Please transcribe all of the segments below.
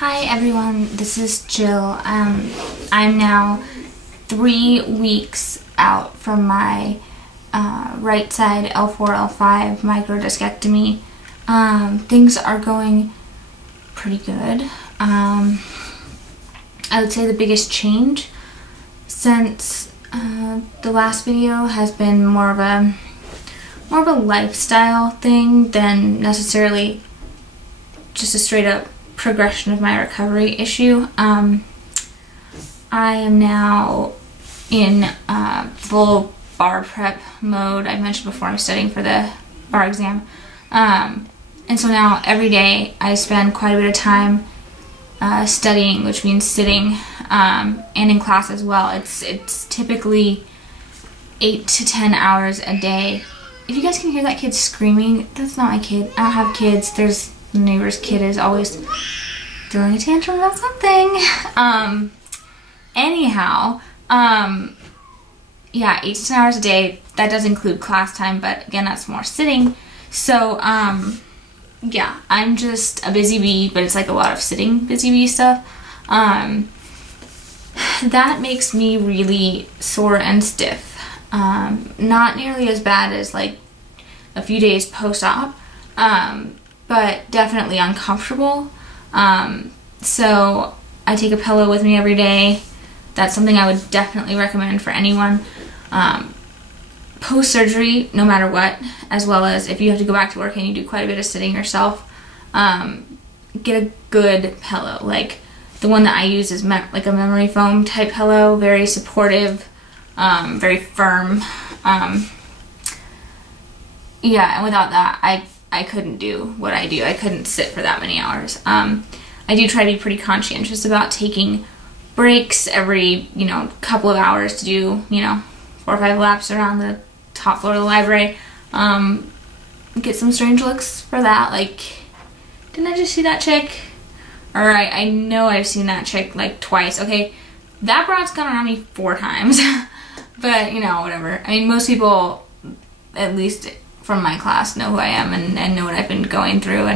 Hi everyone, this is Jill. I'm now 3 weeks out from my right side L4, L5 microdiscectomy. Things are going pretty good. I would say the biggest change since the last video has been more of a lifestyle thing than necessarily just a straight up progression of my recovery issue. I am now in full bar prep mode. I mentioned before I'm studying for the bar exam. And so now every day I spend quite a bit of time studying, which means sitting, and in class as well. It's typically 8 to 10 hours a day. If you guys can hear that kid screaming, that's not my kid. I don't have kids. There's the neighbor's kid is always throwing a tantrum about something. Anyhow, yeah, 8 to 10 hours a day. That does include class time, but again, that's more sitting. So, yeah, I'm just a busy bee, but it's like a lot of sitting busy bee stuff. That makes me really sore and stiff. Not nearly as bad as like a few days post-op, but definitely uncomfortable. So I take a pillow with me every day. That's something I would definitely recommend for anyone. Post-surgery, no matter what, as well as if you have to go back to work and you do quite a bit of sitting yourself, get a good pillow. Like the one that I use is like a memory foam type pillow, very supportive, very firm. Yeah, and without that, I couldn't do what I do. I couldn't sit for that many hours. I do try to be pretty conscientious about taking breaks every, couple of hours to do, 4 or 5 laps around the top floor of the library. Get some strange looks for that. Like, didn't I just see that chick? Alright, I know I've seen that chick like twice. Okay, that broad's gone around me 4 times. But, whatever. I mean, most people, at least from my class, know who I am and know what I've been going through,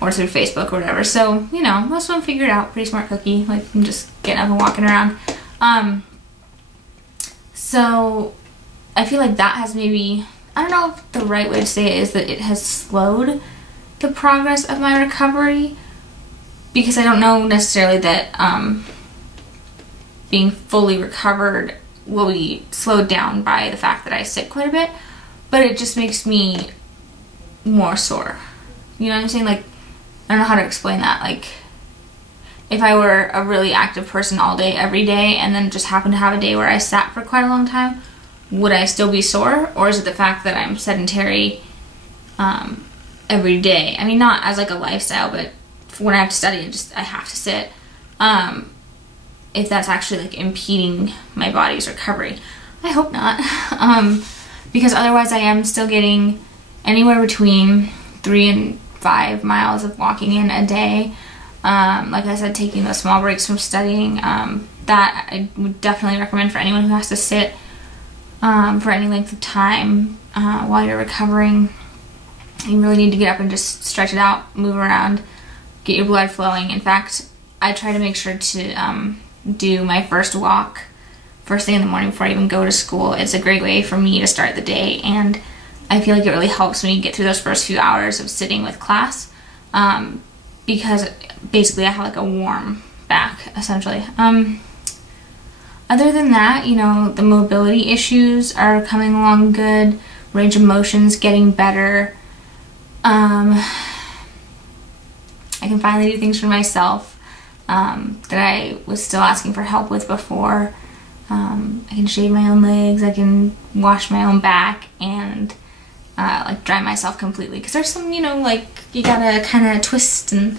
or through Facebook or whatever. So, most of them figured it out. Pretty smart cookie. Like, I'm just getting up and walking around. So, I feel like that has maybe, I don't know if the right way to say it is that it has slowed the progress of my recovery, because I don't know necessarily that being fully recovered will be slowed down by the fact that I sit quite a bit, but it just makes me more sore. You know what I'm saying? Like, I don't know how to explain that. Like, if I were a really active person all day, every day, and then just happened to have a day where I sat for quite a long time, would I still be sore? Or is it the fact that I'm sedentary every day? I mean, not as like a lifestyle, but when I have to study, I have to sit. If that's actually like impeding my body's recovery. I hope not. Because otherwise I am still getting anywhere between 3 and 5 miles of walking in a day. Like I said, taking those small breaks from studying, that I would definitely recommend for anyone who has to sit for any length of time while you're recovering. You really need to get up and just stretch it out, move around, get your blood flowing. In fact, I try to make sure to do my first walk first thing in the morning before I even go to school. It's a great way for me to start the day, and I feel like it really helps me get through those first few hours of sitting with class, because basically I have like a warm back, essentially. Other than that, the mobility issues are coming along good, range of motion's getting better. I can finally do things for myself that I was still asking for help with before. I can shave my own legs, I can wash my own back, and like dry myself completely, because there's some, like you gotta kind of twist and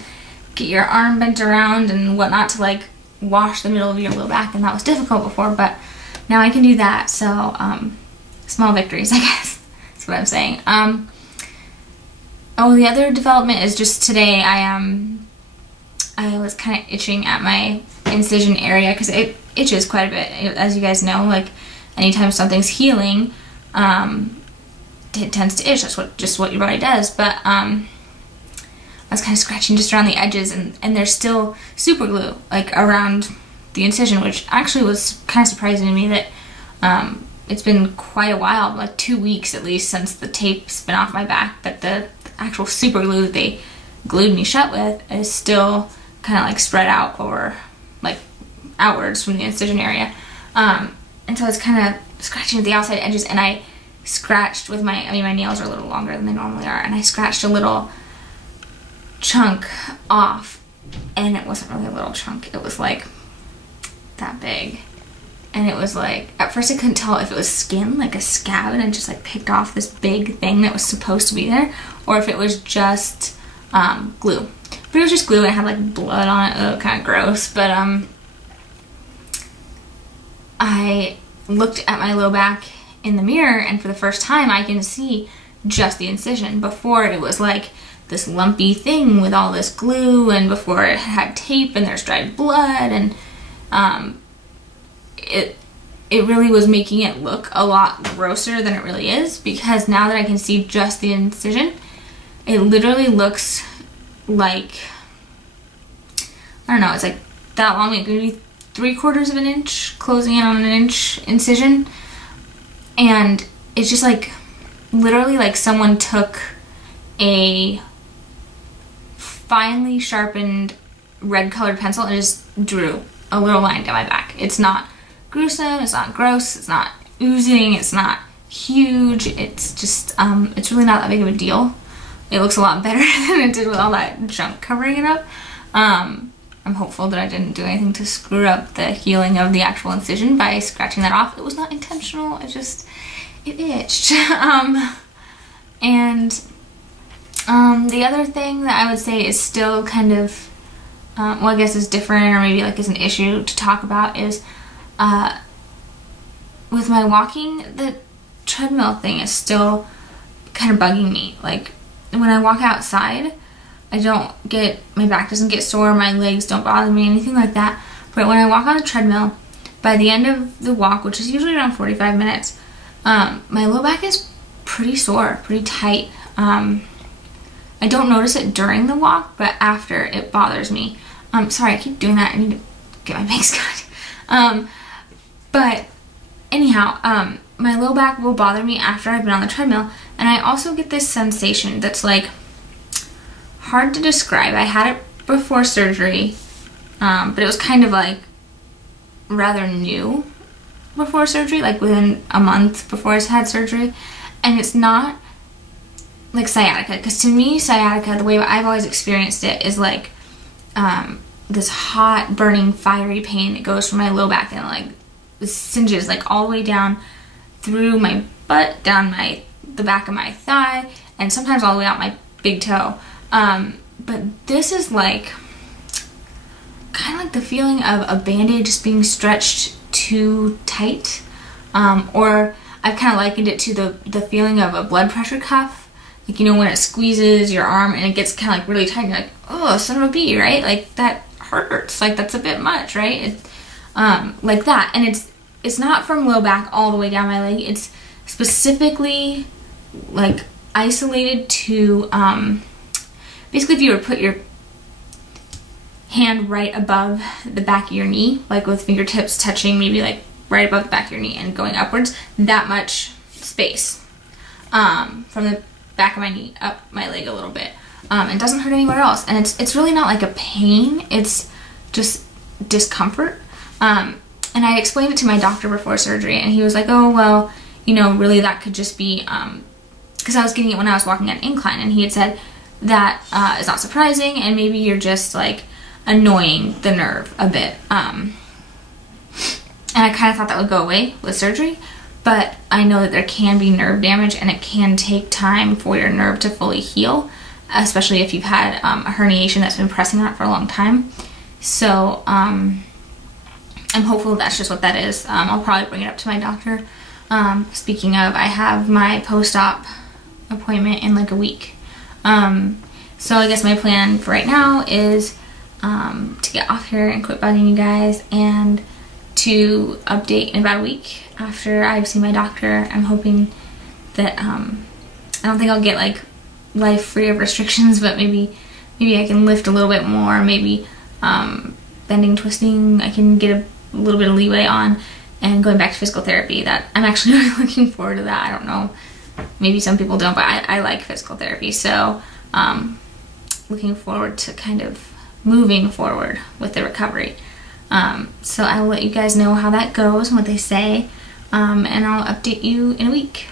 get your arm bent around and whatnot to like wash the middle of your low back, and that was difficult before, but now I can do that. So small victories, I guess that's what I'm saying. Oh, the other development is just today I was kind of itching at my incision area, because it itches quite a bit, as you guys know. Like, anytime something's healing, it tends to itch. That's just what your body does. But I was kind of scratching just around the edges, and there's still super glue like around the incision, which actually was kind of surprising to me that it's been quite a while, like 2 weeks at least, since the tape's been off my back, but the actual super glue that they glued me shut with is still kind of like spread out over, like outwards from the incision area. And so I was kind of scratching at the outside edges, and I scratched with my nails are a little longer than they normally are, and I scratched a little chunk off, and it wasn't really a little chunk, it was like that big. And it was like, at first I couldn't tell if it was skin, like a scab, and it just like picked off this big thing that was supposed to be there, or if it was just glue. But it was just glue, and it had like blood on it. Oh, kind of gross. But I looked at my low back in the mirror, and for the first time I can see just the incision. Before it was like this lumpy thing with all this glue, and before it had tape and there's dried blood, and it really was making it look a lot grosser than it really is, because now that I can see just the incision, it literally looks like, I don't know, it's like that long, like maybe 3/4 of an inch, closing in on an inch incision. And it's just like literally like someone took a finely sharpened red colored pencil and just drew a little line down my back. It's not gruesome, it's not gross, it's not oozing, it's not huge, it's just it's really not that big of a deal. It looks a lot better than it did with all that junk covering it up. I'm hopeful that I didn't do anything to screw up the healing of the actual incision by scratching that off. It was not intentional, it itched. The other thing that I would say is still kind of, well, I guess is different, or maybe like is an issue to talk about, is with my walking, the treadmill thing is still kind of bugging me. Like when I walk outside, my back doesn't get sore, my legs don't bother me, anything like that. But when I walk on a treadmill, by the end of the walk, which is usually around 45 minutes, my low back is pretty sore, pretty tight. I don't notice it during the walk, but after, it bothers me. Sorry, I keep doing that. I need to get my bangs cut. But anyhow, my low back will bother me after I've been on the treadmill, and I also get this sensation that's like hard to describe. I had it before surgery, but it was kind of like rather new before surgery, like within a month before I had surgery. And it's not like sciatica, because to me sciatica, the way I've always experienced it, is like this hot, burning, fiery pain that goes from my low back and like singes like all the way down through my butt, down the back of my thigh, and sometimes all the way out my big toe. But this is like kind of like the feeling of a band-aid just being stretched too tight, or I've kind of likened it to the feeling of a blood pressure cuff. Like, you know, when it squeezes your arm and it gets kind of like really tight, and you're like, oh, son of a bee, right? Like, that hurts. Like, that's a bit much, right? Like that. And it's not from low back all the way down my leg. It's specifically like isolated to, basically if you were to put your hand right above the back of your knee, like with fingertips touching maybe like right above the back of your knee and going upwards, that much space from the back of my knee up my leg a little bit. It doesn't hurt anywhere else, and it's really not like a pain, it's just discomfort. And I explained it to my doctor before surgery, and he was like, oh, well, you know, really that could just be, because I was getting it when I was walking on an incline, and he had said that is not surprising, and maybe you're just like annoying the nerve a bit. And I kind of thought that would go away with surgery, but I know that there can be nerve damage, and it can take time for your nerve to fully heal, especially if you've had a herniation that's been pressing on it for a long time. So I'm hopeful that's just what that is. I'll probably bring it up to my doctor. Speaking of, I have my post-op appointment in like a week. So I guess my plan for right now is to get off here and quit bugging you guys, and to update in about a week after I've seen my doctor. I'm hoping that I don't think I'll get like life free of restrictions, but maybe maybe I can lift a little bit more, maybe bending, twisting, I can get a little bit of leeway on, and going back to physical therapy. That I'm actually really looking forward to that. I don't know, maybe some people don't, but I like physical therapy, so looking forward to kind of moving forward with the recovery. So I will let you guys know how that goes and what they say, and I'll update you in a week.